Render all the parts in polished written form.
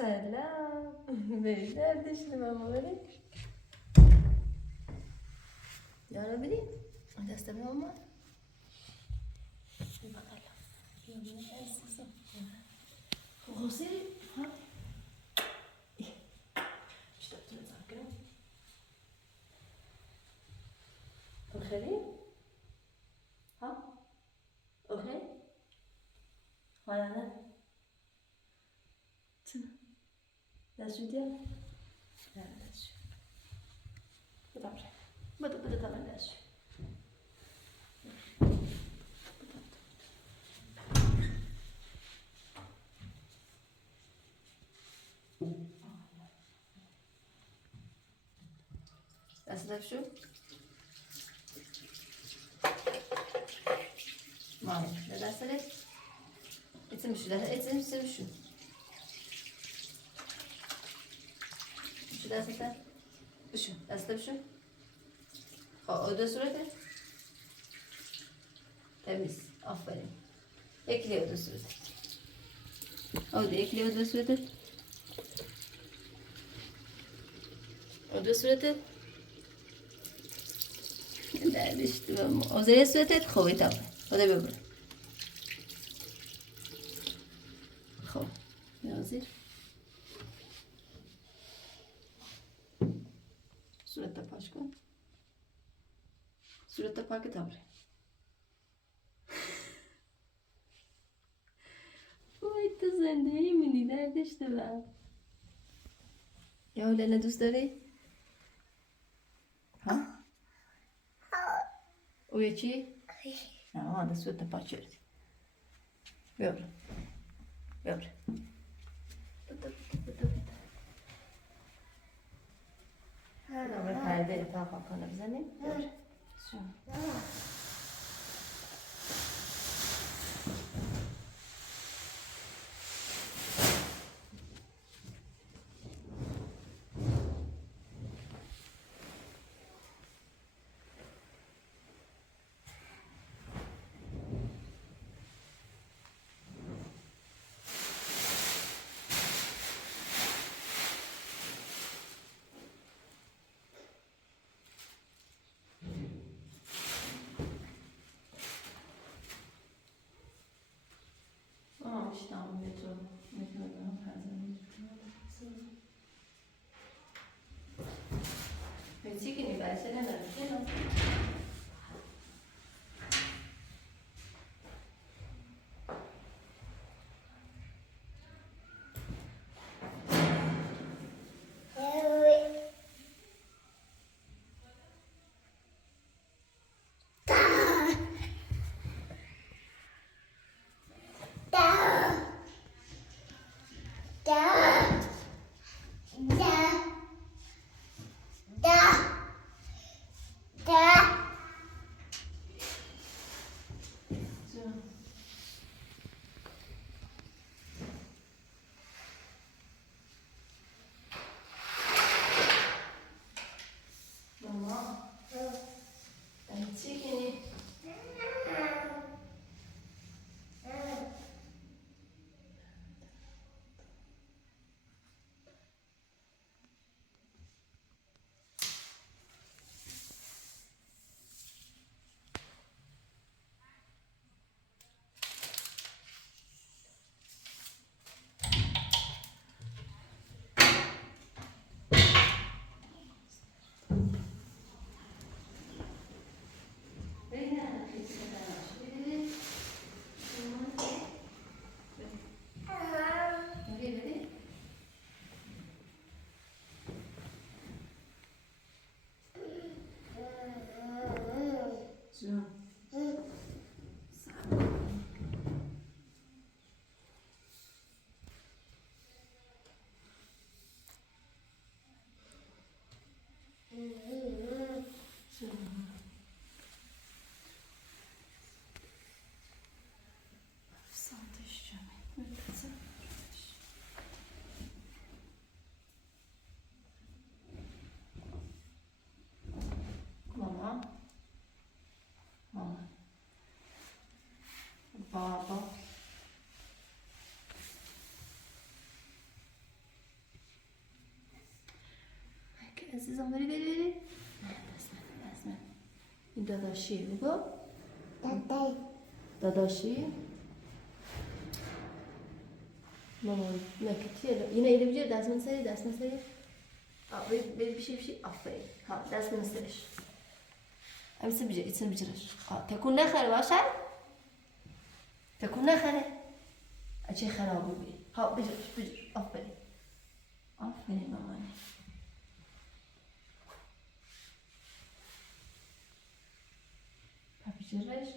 سلام بری دردش ماما بری یارو بری دست به ماما بی بقلا بیا بیا عزیزم خوصی ها شو دكتور تذكره بخير ها اوكي ولا لا دستشویی دیا؟ نه دستشویی بده تا من دستشویی دست دفشو مامی به دست دست اتم شو ده اتم سر شو شو دست ده بشو دست بشو خب دو صورته تمیز آفرین اکلی دو صورته اکلی دو صورته دو صورته دردش تو اوزه صورتت خوبی تابه خدا ببره خب نازیر صورت پاش کن صورت پاک تابه وای تو زنده میمونی دردش تو یا اولانه دوست داری؟ ها؟ او یکی؟ نه ده صورت پاک شد ببره ببره نمره پرده تا خاکانه بزنیم ببره Tamam, metro. Metrodan pazarın. Metikini versene ben. عزیزم بری بری بری. دست من. این داداشی بگو. داداشی. مامان مکتیه. یine ایده بیچاره دست من سری. بری بیشی. آفرین. ها دست من سرش. امیسی بیچاره ایتسن بیچارهش. تکون نخوره باشه. تکون نخوره. چه خرابه بی. ها بیچاره. آفرین. آفرین مامانی. بیچارهش.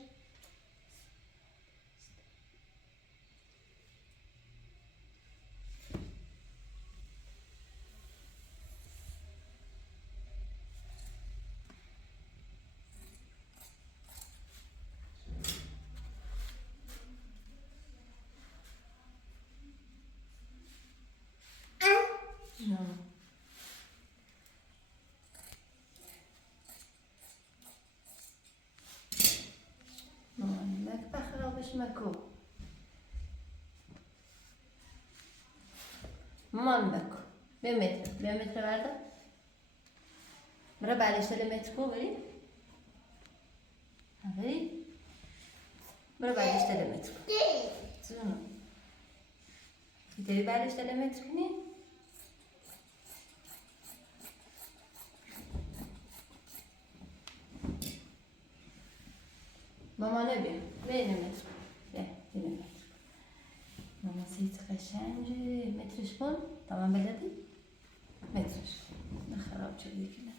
مامان خرابش مکو. مامان مکو. به متر برده. برای بعدش دل متر کو بری. بری. برای بعدش دل متر کو. زنو. دیدی بعدش دل متر کنی؟ مامان بیا. بین متر. بین متر. مامان سیت قشنگه. مترش کن. تمام بلدی؟ مترش. نه خراب شد یکی نه.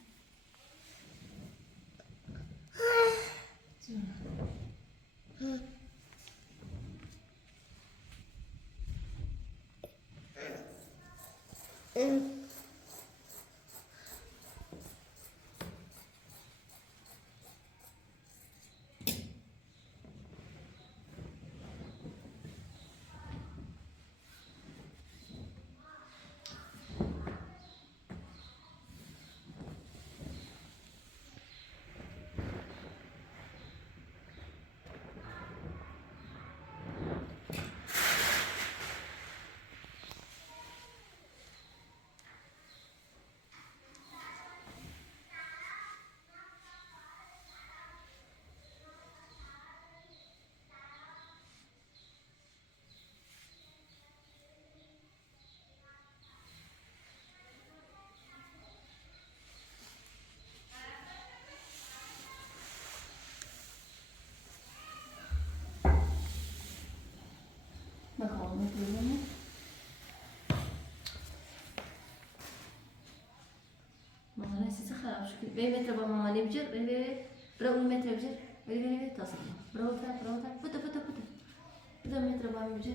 بخوام بگیرم. مامان سیت خراب شد. به متر با مامانی بجر. بری. برو اون متر بجر. بری تاسه. برو تر. بده متر با من بجر.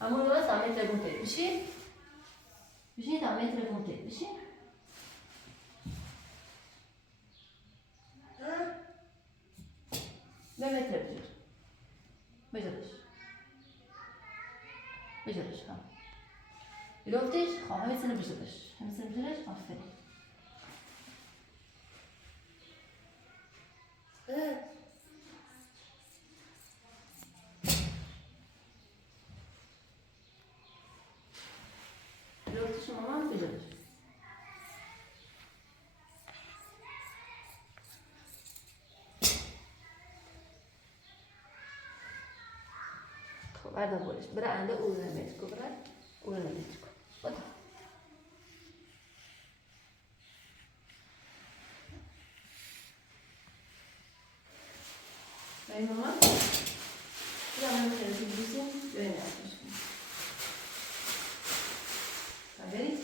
همون رو تا متر گونته. بشین تا متر گونته. بشین. به متر بجر. بجرش ها. گرفتیش؟ خب همه سنه بجرش. آفرین. گرفتیش مامان بجرش. خب بردا بولش. برای انده اون متر کو برای. اون متر کو. بودا. بای مامان. بیا من خیلی بیشتر بیاین نمیشه. بری.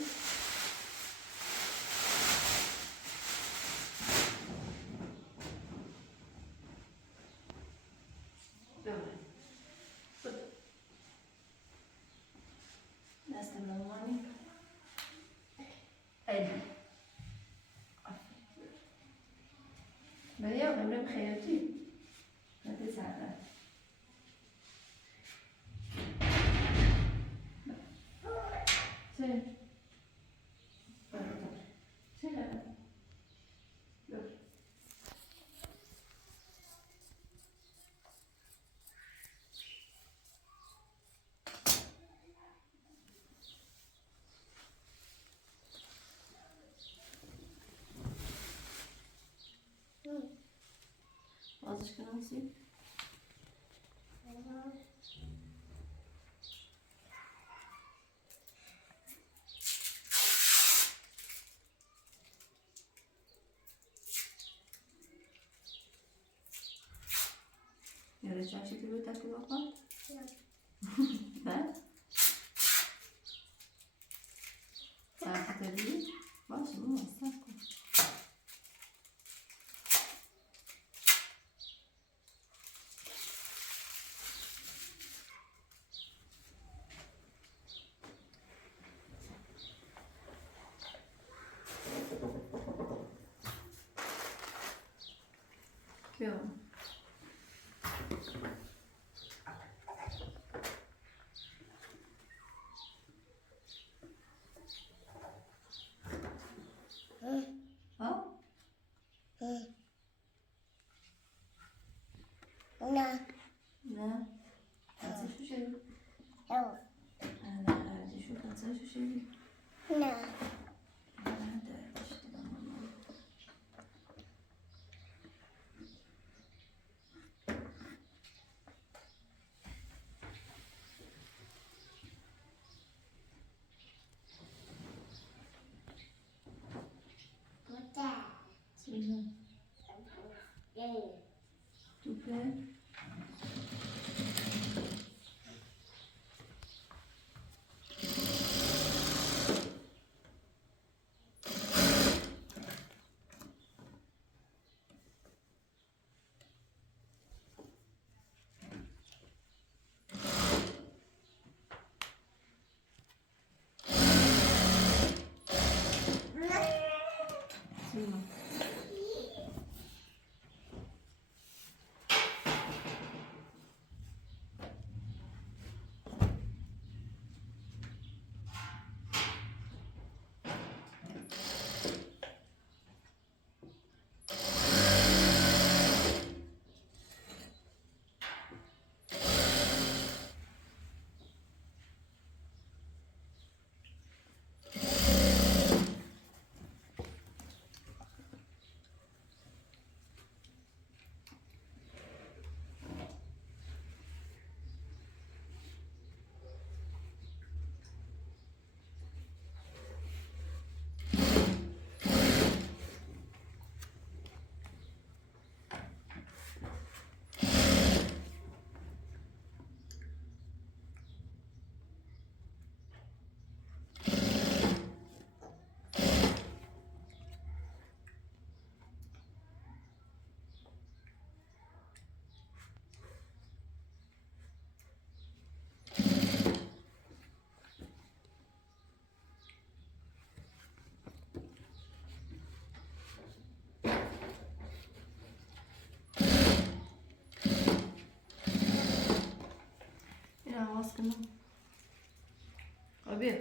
Nesta mamãe. بازش کنم سیم یاره چه شکلی بود تکل بکن؟ نه؟ ساعتی تبیلی؟ باشه مو استف کن بیا ها؟ نه نه کنسه شو شدی؟ نه دردی شو کنسه شو شدی؟ نه دردش دیدم مامان بوده سیزن توپه سیزن این آواز کنم بیا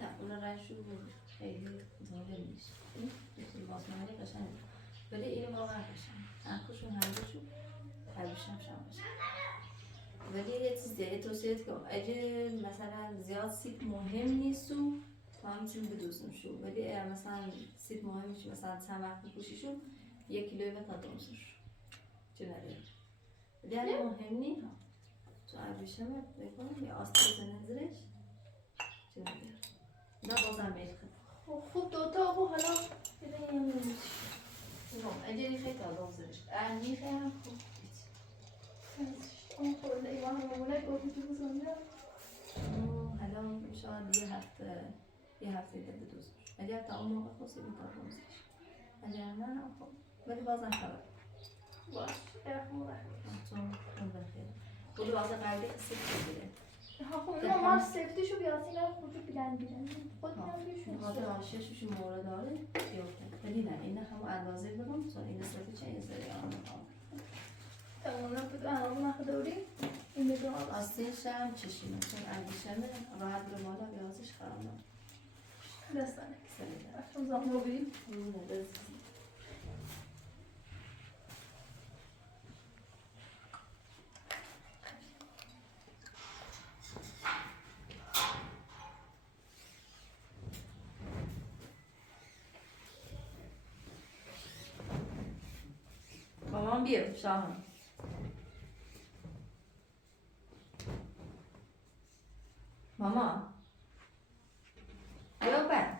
نه اون رنگشو خیلی ظاهر نیست این باسمانی قشنگ ولی این واقعا قشنگ انکوشون هندوشون قلبش هم شم باشه ولی یه چیزه توصیت کنم اگه مثلا زیاد سیب مهم نیست و تو هم چون بدوزم شو ولی مثلا سیب مهم نیست مثلا چند وقت بپوشیشون 1 کیلوی به تا دوزش چه نداره ولی اگه مهم نیست تو عربیشم بکنم یا آسته بزنه زیرش چه نداره نه بازم میخواد خوب دوتا و حالا ببینیم نمیشه اگه خیلی تا دوزش میخوام خوب اون خورده ایوان همونه گفتی تو بزنجا. الان شاید یه هفته دیگه دوست باشه. اگر تا اون موقع خواستی میتونم اگر نه خب ولی بازم خبر باش اخمو چون اون بخیر خود بازم قیدی قصه بگیره ها خب نه ما سفتیشو بیاسین رو خودو بیلن خود بیلن بیشون خاطر آشیشش موره داره بیفته ولی نه این همون اندازه بدم چون این صفی چه این سری آن میخوام تمام بدو الان مخدوری این بدو آستینش هم چشیمه چون اندیشمه راحت به مالا بیازش خرام نم دستانه سریده چون زمان بریم مامان بیا شاهن ماما بیا بر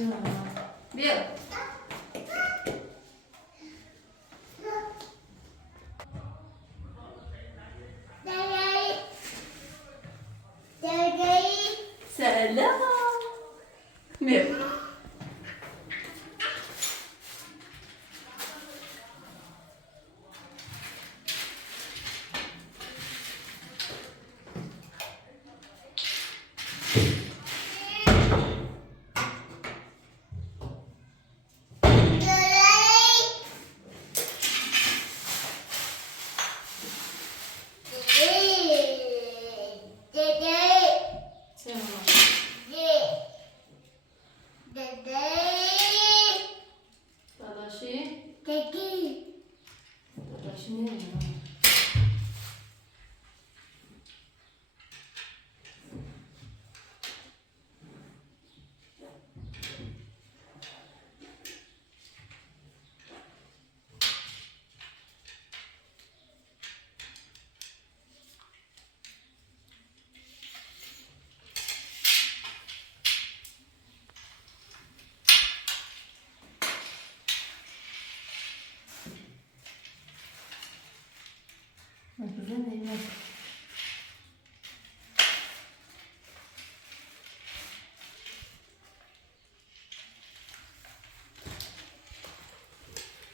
بیا. سلام. بیا.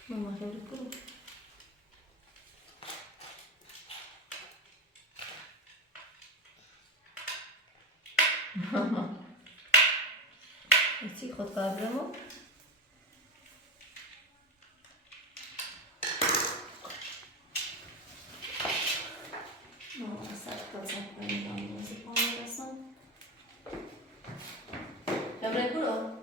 Mamma lo ricordo. چی خود قبلمو؟ ماما سر کاسه کنیم موزی پاهم رسن جمعه برو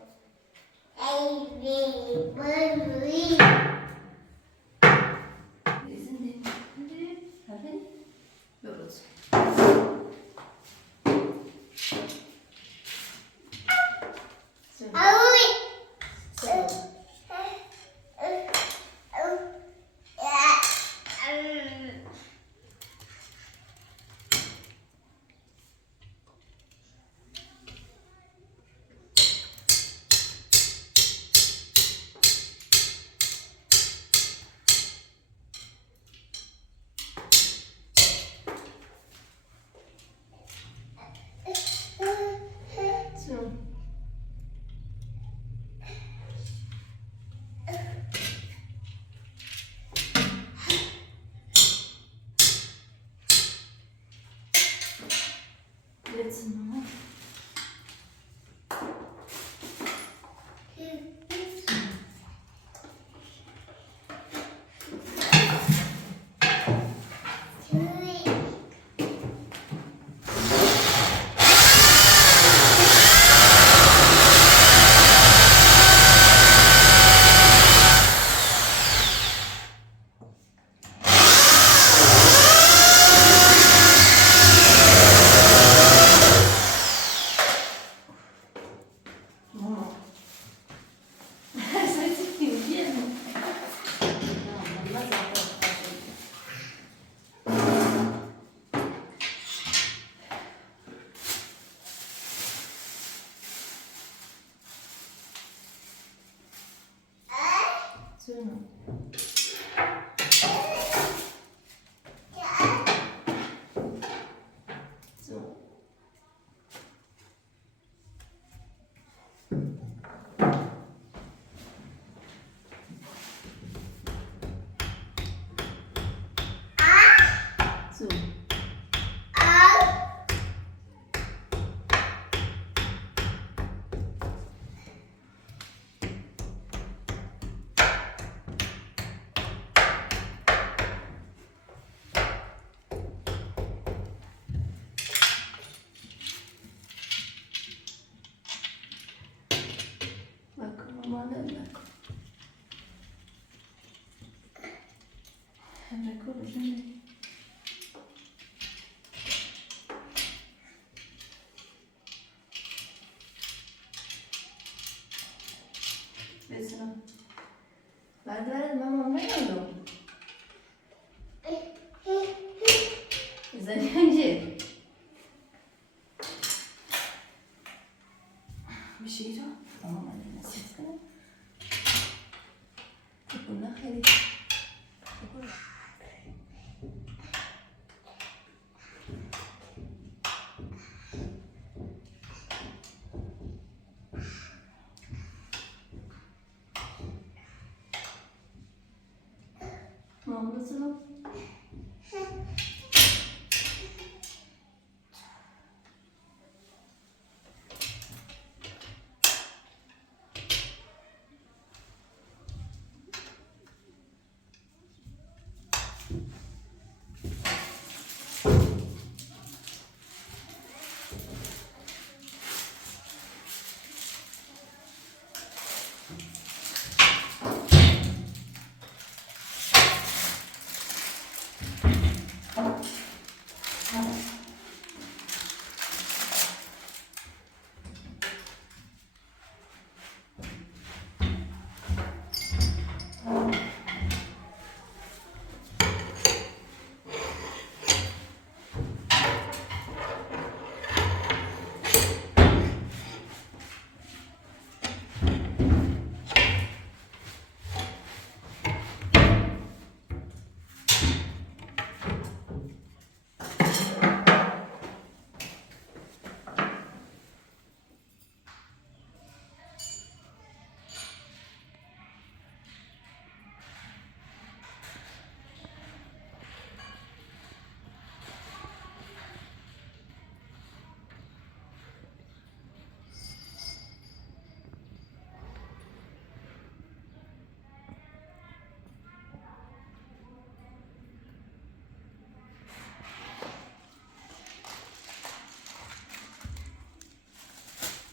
بزنم بعد ماما نمیدونم بزنی اینجا میشه ایران؟ ماما burası mı?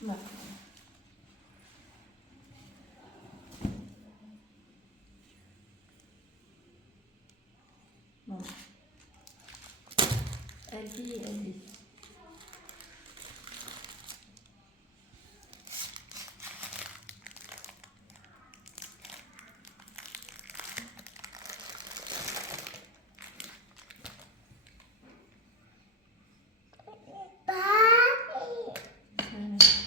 Bak. Bak. 50. Bye. Evet.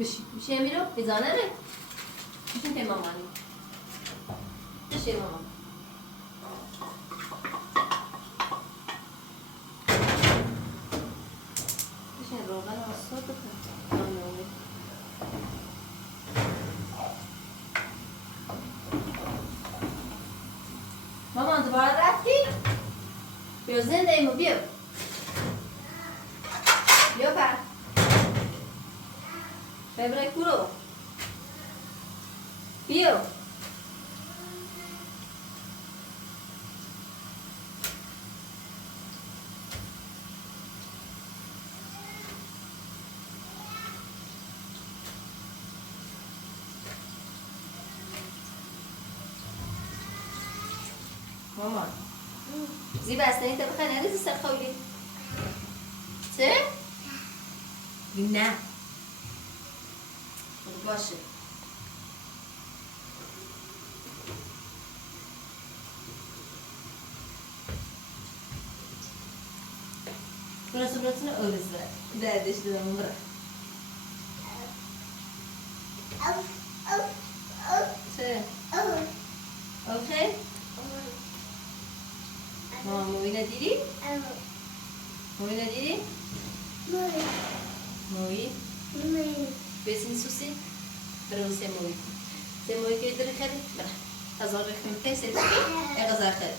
میشه میرو بیزانه ره میشه که مامانی میشه مامان میشه روغن آسود بکن مامان دوباره رفتی؟ بیا زنده ایمو بیا بیا پر ببره کورو بیا مامان زی بستنی تا بخواه نریزی سر خولی چه؟ نه باشه burasını öylese derdi işte ben bırak. Şey. Okay. Mama movina diri? Movina diri? Movi. Besin susi. Pero se movi. Se movi que idare khadi. Bra. Azar rekhim pes et. Ya gazar khadi.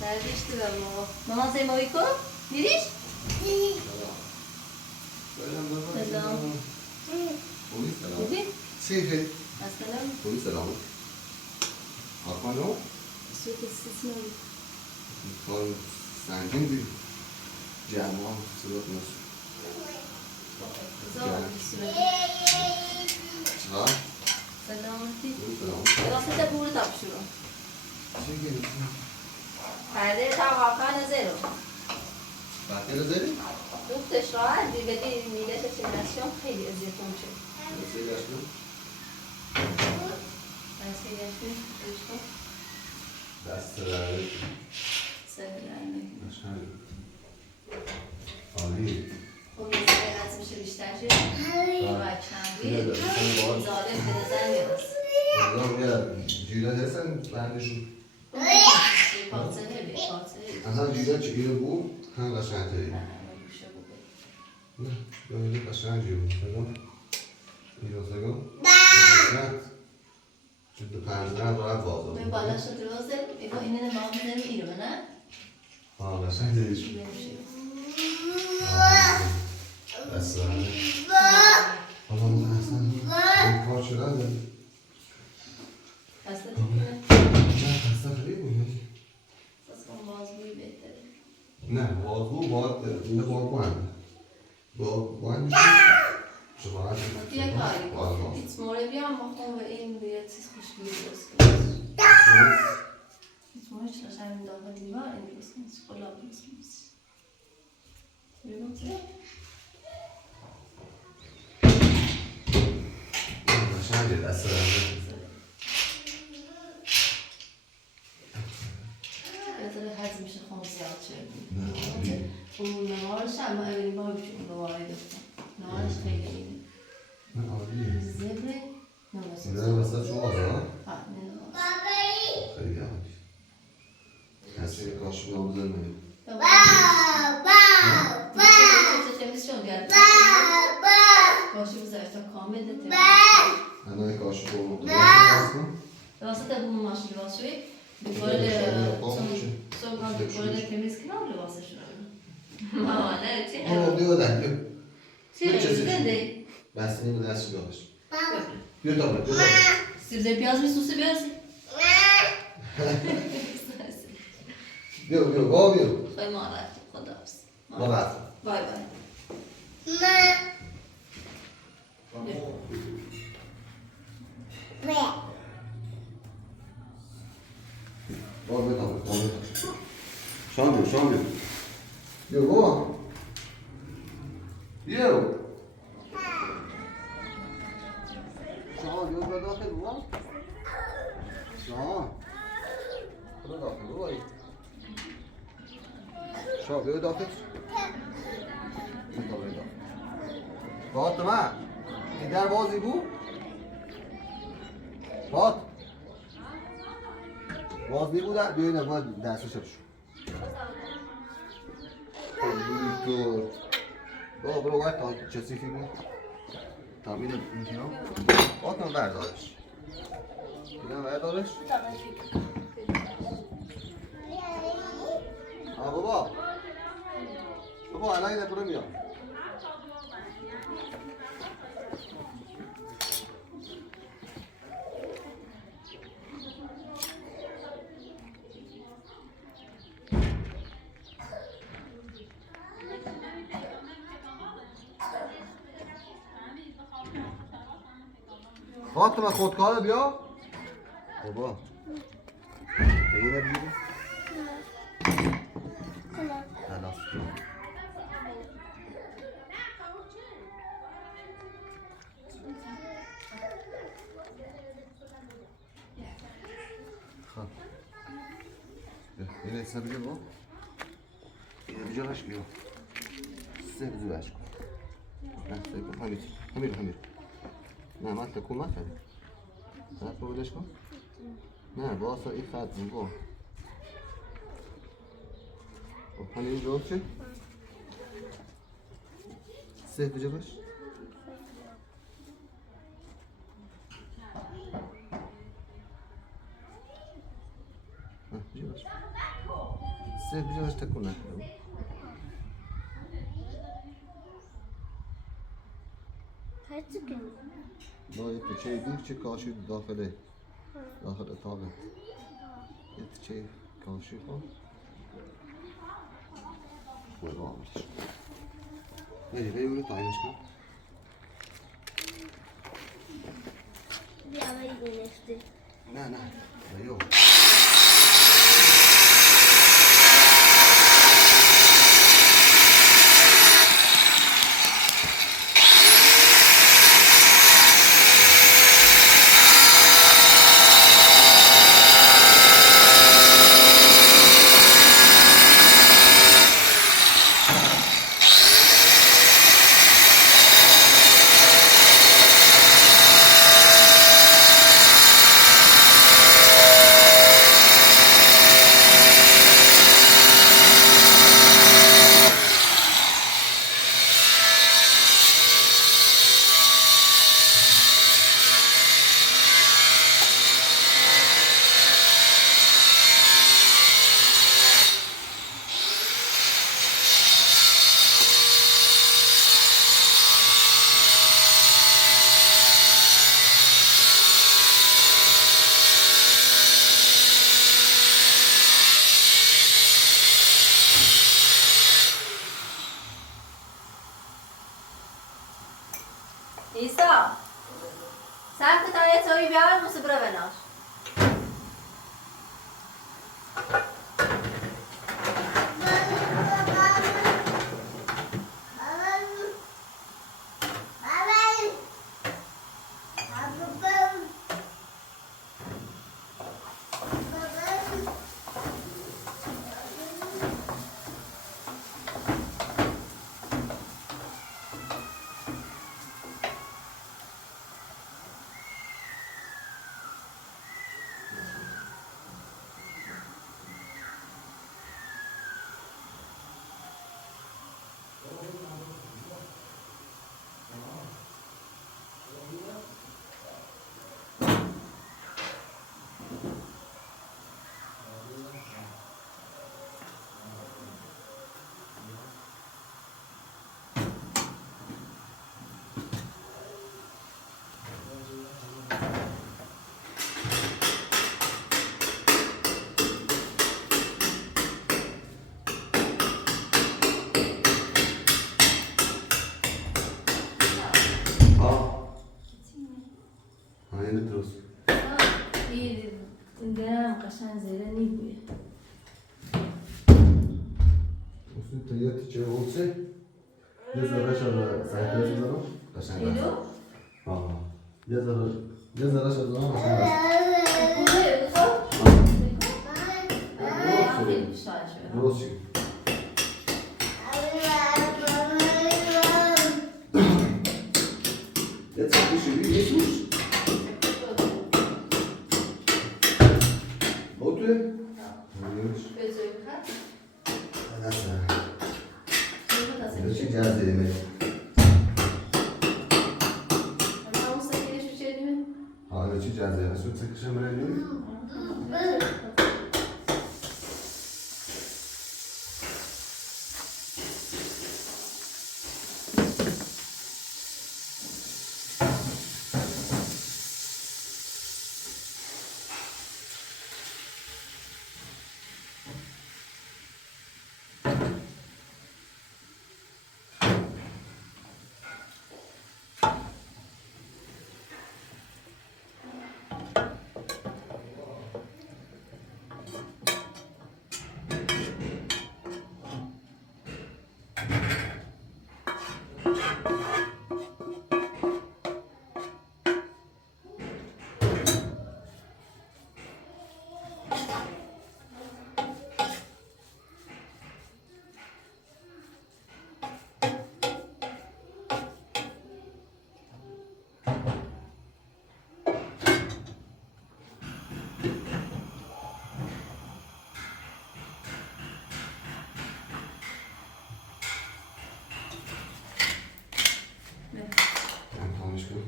Derdi işte ben mama. Mama se movi ko? Diriş? Selam. Oui, salam. Bugün? Sì, sì. Aslan. Oui, salam. Akmano, Süt istisna. kar sangin bir jamoa surat nasıl? Zor bir süre. Ha? Selameti. Oui, salam. Rasete burada tapşırıyor. Şey geldi. Perde ta vakan zero. Bakır üzeri? دختش راحت بدی میلت سیمناسیون خیلی اذیت میشه. Nasıl yaşlı? من سیگارشی دوستم. Dastları. سرگرمی. Aşağı. Ali. خب یه سری از میشه بیشتر شد. و چندی. ظالم به نظر میاد. Oğlum ya, cüre desen ben de şu. پارچه بی پارچه. Aha cüre çıkıyor bu. Ha kaşan teri. گوشه بود. Ne? Böyle kaşan cüre. Tamam. Biraz da gel. Çünkü pencereler rahat fazla. به بالا شد روز داریم. ایگو اینه نمام داریم ایرو نه؟ Ha kaşan teri. نمیشه. Dastları. Ama bu aslında bir parçalar da. Hasta değil mi? Hasta değil mi? Aslında bazı bir beter. Ne? Vazbu, ne var? Bu hangi? Şu var. دیگه کاری Var. کن. هیچ موردی بیام بخون و این روی چیز خوشگلی درست کنم. هیچ موردی چرا همین داخل دیوار این درست کنم. گلاب درست کنم. ببین چه؟ Kaşan cüre dastları. یه ذره هضمش خون زیاد شد. Ne? اون نهارش هم اولین بار بود که اون رو وارد گفتم. نهارش خیلی اینه. Ne Ali? زبره نمازی. Sizler mesela çok az ha. Ha ne نماز. Hayır yavaş. Her şey karşımda düzelmedi. تمیزشون بیاد. باشه بذارش تا کامل تمیز. Hani karşı olmadı. Nasıl? واسه تا بوم ماشین لباسشوی دوباره صبح دوباره تمیز کنم لباسشون رو. نه چی؟ Ama diyor da ki چی؟ زنده. ben seni bu dersi görmüş. Diyor tabii diyor. سیبزه پیاز می سوسه بیازی؟ Diyor o diyor. خواهی ما رفتیم خدا حافظ. Bak. بای بای. Orada tabii. Orada. Şu an diyor. Diyor baba. Diyor. Şu an diyor burada daxil baba. Şu an. Burada daxil baba. شو بيو داخل فاطمه این در بازی بود فاطمه باز نبودن بیایید اول دستش شد دکتر بابا برو وقت تا چسی فیلم تامین اینجا فاطمه بردارش اینم بردارش بابا الان این برو میام فاطمه خودکار بیا بابا دیگه نبیده خلاص خب این ایسا بگه با اینه بجاش بیا سه بزوش کن نه سه کن همیر نه من تکون مکردی ساعت رو بدش کن نه باسا این خط بگو همین جواب چه؟ سه بجاش بجاش سه بجاش تکون نکردی با یه تیچه دیر چه کاشی داخل اتاقه یه تیچه کاشی خود باید آمدش بری برو تایمش کن بیا بایی نشتی نه بایو ایسا سر که تا یه توی بیامد موسی برو بناش قشنگ زیره نیبویه تو یه تیچه olsa یه ذره شده سایت بزنم قشنگ است. یه ذره شده قشنگ است. درست شد. ده تكتشفي يسوس Otur. Anlıyoruz. Gözü kat. Nasıl? Şunu da Nasıl seçeceğim. çıkacağız elime? Ama olsa hiçbir şey değil mi? Hala çıkacağız ya. Nasıl çıkışım önemli? Tanıştım.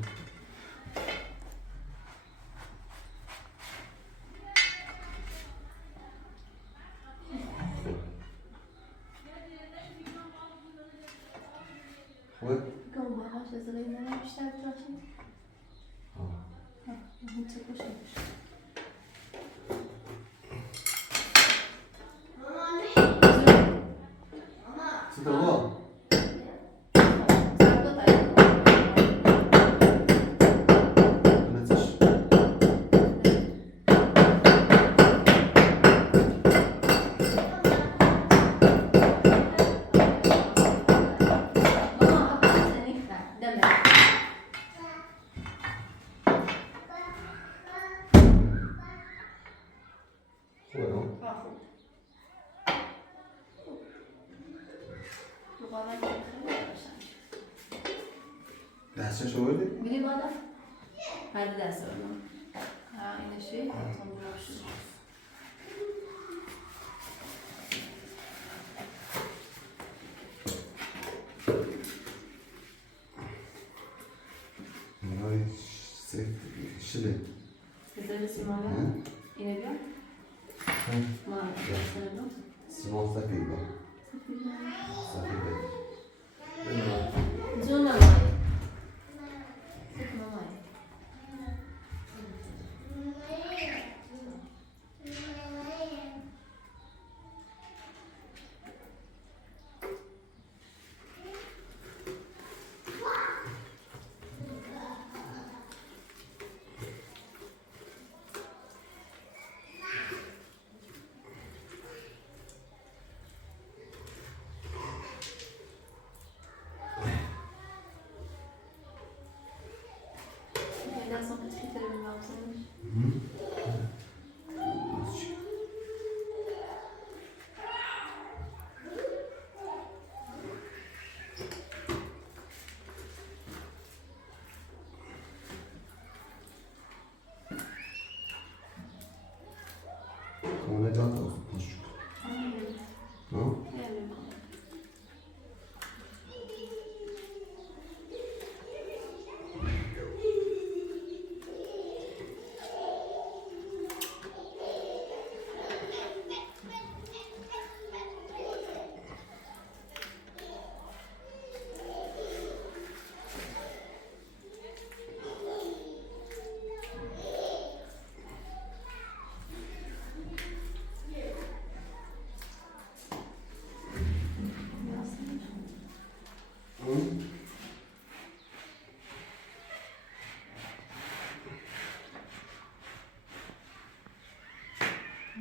Evet. Bakalım bu ağaç yazıları ne vermişler tıraşın? Hiç çok hoş olmuş. Sıda bu. Sarı da Anlatış. Ama senin deme. Bueno. Bu kadar başlamış. Dersin şöyle. Bilim adam. Hadi ders öğrenelim. Ha yine şey. Sonra başlıyor. Ay, şimdi. Sizlere simala inebiliyor musun? Mağara. Sen de Simon Safiba. Safiba. Zona var. Sıkma var. Neden sonra tüketirim lazım? Como ne kadar olsun? No?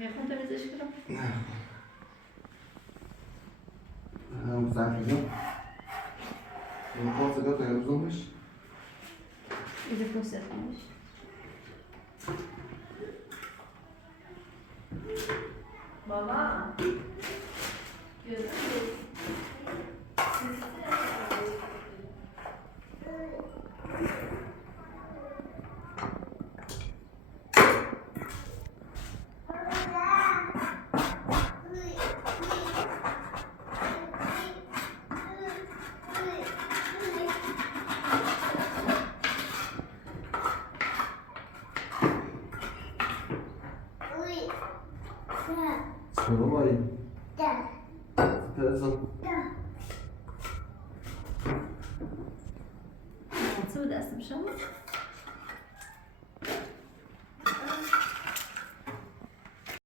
Yakın temizle çıkırım. Güzel kızım. Bunu koltuğa koyuyoruz olmuş. İyice post yapmış. Baba. Görüşürüz. Mamãe. Da. Televisão. Da. تسود أسم شمس